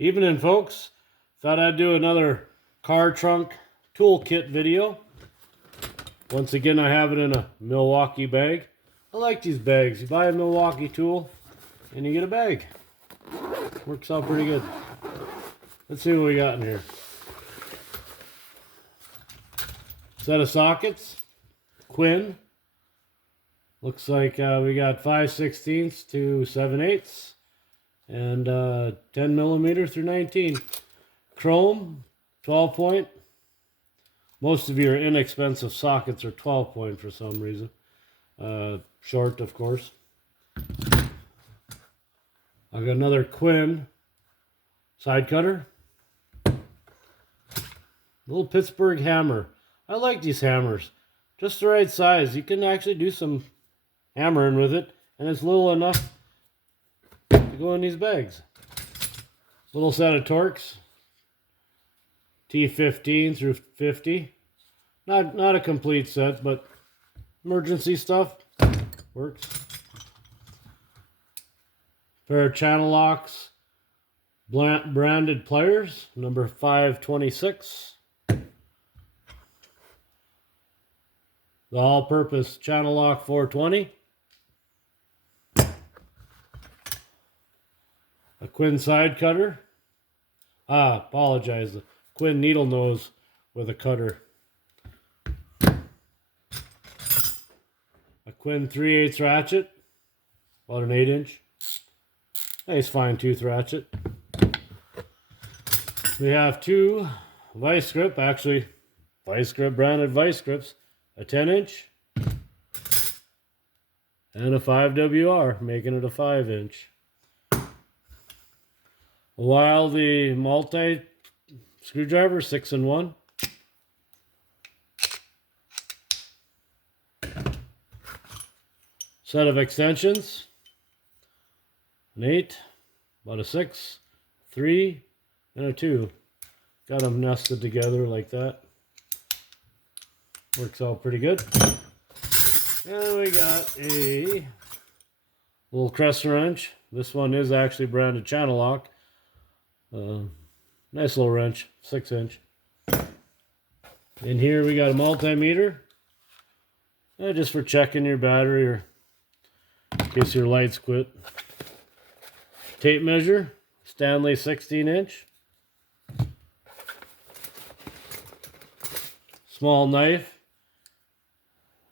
Evening, folks. Thought I'd do another car trunk toolkit video. Once again, I have it in a Milwaukee bag. I like these bags. You buy a Milwaukee tool and you get a bag. Works out pretty good. Let's see what we got in here. Set of sockets. Quinn. Looks like we got 5/16 to 7/8 and 10 millimeter through 19. Chrome, 12 point. Most of your inexpensive sockets are 12 point for some reason. Short, of course. I've got another Quinn side cutter. Little Pittsburgh hammer. I like these hammers. Just the right size. You can actually do some hammering with it, and it's little enough to go in these bags. Little set of Torx. T15 through 50. Not a complete set, but emergency stuff works. Pair of channel locks, branded pliers, number 526. The all-purpose channel lock 420. A Quinn side cutter. Apologize. The Quinn needle nose with a cutter. A Quinn 3/8 ratchet. About an 8-inch. Nice fine tooth ratchet. We have two vice grip, actually vice grip branded vice grips. A 10-inch and a 5WR, making it a 5-inch. While the multi screwdriver 6-in-1. Set of extensions. An 8, about a 6, 3, and a 2. Got them nested together like that. Works out pretty good. And we got a little crescent wrench. This one is actually branded channel lock. Nice little wrench, 6-inch. In here we got a multimeter. Just for checking your battery or in case your lights quit. Tape measure, Stanley 16-inch. Small knife,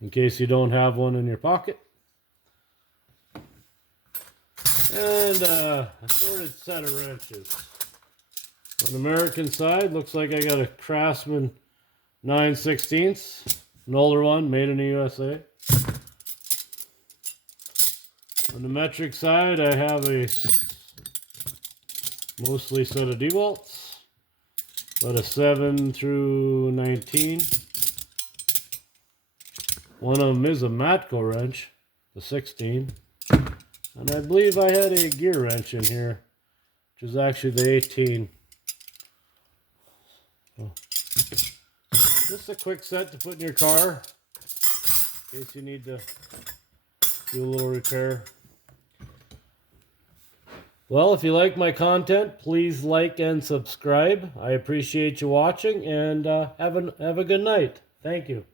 in case you don't have one in your pocket. And a assorted set of wrenches. On the American side, looks like I got a Craftsman 9/16, an older one, made in the USA. On the metric side, I have a mostly set of DeWalt's, about a 7 through 19. One of them is a Matco wrench, the 16. And I believe I had a gear wrench in here, which is actually the 18. Oh. Just a quick set to put in your car, in case you need to do a little repair. Well, if you like my content, please like and subscribe. I appreciate you watching, and have a good night. Thank you.